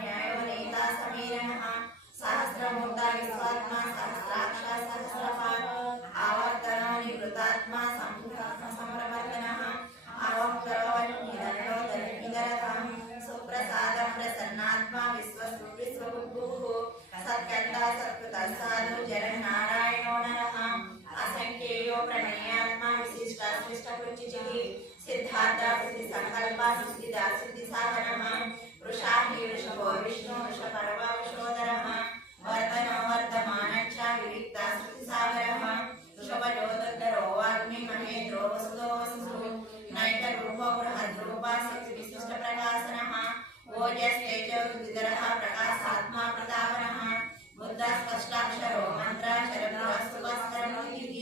न्यायो नेता समीरणः सहस्रमूर्ता विश्वात्मा सहस्राक्ष सहस्रपाद आवर्तनो निवृतात्मा संप्रवर्तनः आवक्करोन्निधनो धर्मिधरतां सुप्रसादं प्रसन्नात्मा विश्वबुद्धुः सत्कर्ता सत्कृतः साधु जगन्नारायणो नरः असंख्येयो प्रणयात्मा विशिष्टाशिष्टकृचिः सिद्धार्था सिद्धिसंकल्पा सिद्धिदा सिद्धिसाधनः वृषा हि वृषभो विष्णु वृषपर्वा वृषोदरः वर्तनो वर्तमानश्च विविक्ता श्रुतिसागरः वृषभजोदरो वाग्मी महेन्द्रो वसुदो वसुः नैकरूपो बृहद्रूपा विशिष्टप्रकाशनः ओजस्तेजो रुधिरः प्रकाशात्मा प्रतापनः बुद्धः स्पष्टाक्षरो मन्त्राक्षरस्तुभस्तरमुनिः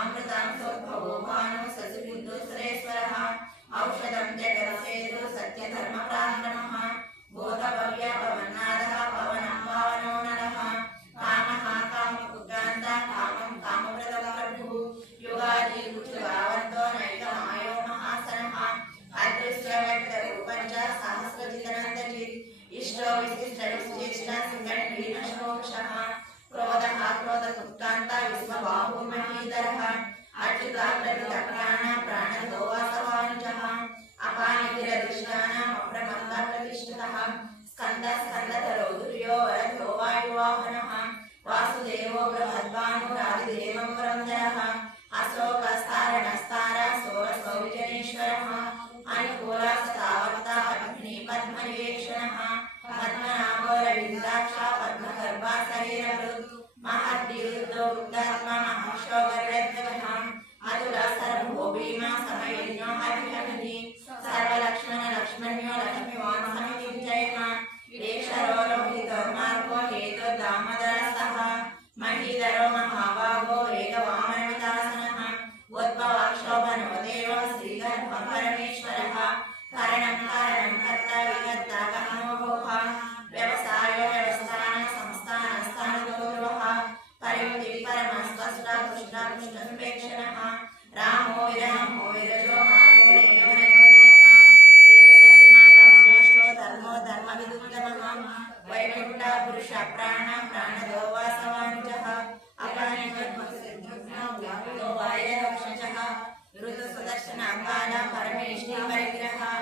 अमृतांशोद्भवो भानु ससुबुद्धो सुरेश्वरः औषधं जगत्सेतु सत्यधर्मपराक्रमः बोधभव्यपवन्नादः पवनं पावनो नरः कामः कामपुत्रान्ता कामं कामप्रदं प्रभुः युगादि ऋतुभावन्तो नैकमायो महासनः अदृश्यव्यक्तरूपं च सहस्रजितनन्दजित् इष्टो विशिष्टविशिष्टः सिंहण्डीनशोक्षः क्रोधः क्रोधमुक्तान्ता विश्वबाहुर्महीधरः अच्युताप्रतितप्राण प्राणदो वासवानुजः अपानिधिरधिष्ठानम् अप्रमत्तः प्रतिष्ठितः स्कन्दः स्कन्दधरो दुर्यो वरदो वायुवाहनः वासुदेवो बृहद्भानुरादिदेवं पुरन्दरः अशोकस्तारणस्तार सोरसौविजनेश्वरः अनुकूलस्तावर्ता पद्मिनी पद्मनिवेक्षणः पद्मनाभो रविन्द्राक्ष पद्मगर्भा शरीरभृत् महद्युद्धो बुद्धात्मा महर्षो गरुडध्वजः अतुलः सर्वो भीमा समयज्ञो हरिहरिः सर्वलक्ष्मण लक्ष्मण्यो लक्ष्मीवान् समितिं जयः वीक्षरो लोहितो मार्गो हेतो दामोदरस्तः महीधरो महाभागो वेगवामनविदासनः उद्भवाक्षोभनो देवो श्रीगर्भः परमेश्वरः कारणं कर्ता विकर्ता गहनो भोः व्यवसायो व्यवस्थान संस्थान स्थानगौरवः परिमिति परमस्पष्टा पुष्टा पुष्टसुपेक्षणः रामो विरमो विरजो मार्गो नयो नयोनयः श्रेष्ठो धर्मो धर्मविदुत्तमः वैकुण्ठ पुरुष प्राण प्राणदो वासवानुजः अपानिकर्मसिद्धो वायरक्षजः ऋतुसुदर्शनाकाल परमेष्टि परिग्रहः